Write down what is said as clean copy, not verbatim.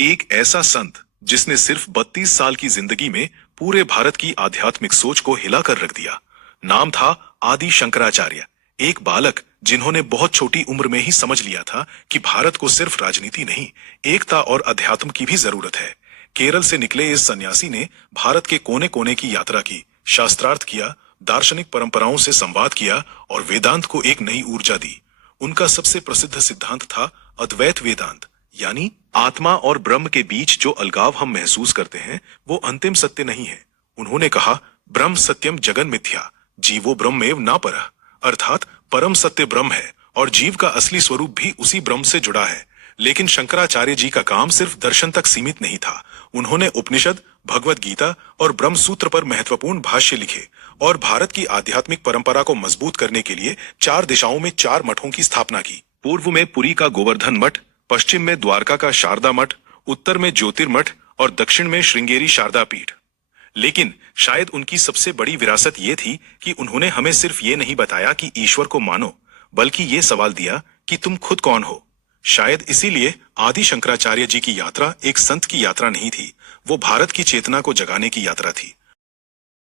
एक ऐसा संत जिसने सिर्फ 32 साल की जिंदगी में पूरे भारत की आध्यात्मिक सोच को हिलाकर रख दिया। नाम था आदि शंकराचार्य। एक बालक जिन्होंने बहुत छोटी उम्र में ही समझ लिया था कि भारत को सिर्फ राजनीति नहीं, एकता और अध्यात्म की भी जरूरत है। केरल से निकले इस सन्यासी ने भारत के कोने कोने की यात्रा की, शास्त्रार्थ किया, दार्शनिक परंपराओं से संवाद किया और वेदांत को एक नई ऊर्जा दी। उनका सबसे प्रसिद्ध सिद्धांत था अद्वैत वेदांत, यानी आत्मा और ब्रह्म के बीच जो अलगाव हम महसूस करते हैं वो अंतिम सत्य नहीं है। उन्होंने कहा, ब्रह्म सत्यम जगन मिथ्या, जीवो ब्रह्मेव न परः, अर्थात परम सत्य ब्रह्म है और जीव का असली स्वरूप भी उसी ब्रह्म से जुड़ा है। लेकिन शंकराचार्य जी का काम सिर्फ दर्शन तक सीमित नहीं था। उन्होंने उपनिषद, भगवत गीता और ब्रह्म सूत्र पर महत्वपूर्ण भाष्य लिखे और भारत की आध्यात्मिक परंपरा को मजबूत करने के लिए 4 दिशाओं में 4 मठों की स्थापना की। पूर्व में पुरी का गोवर्धन मठ, पश्चिम में द्वारका का शारदा मठ, उत्तर में ज्योतिर्मठ और दक्षिण में श्रृंगेरी शारदा पीठ। लेकिन शायद उनकी सबसे बड़ी विरासत ये थी कि उन्होंने हमें सिर्फ ये नहीं बताया कि ईश्वर को मानो, बल्कि ये सवाल दिया कि तुम खुद कौन हो। शायद इसीलिए आदि शंकराचार्य जी की यात्रा एक संत की यात्रा नहीं थी, वो भारत की चेतना को जगाने की यात्रा थी।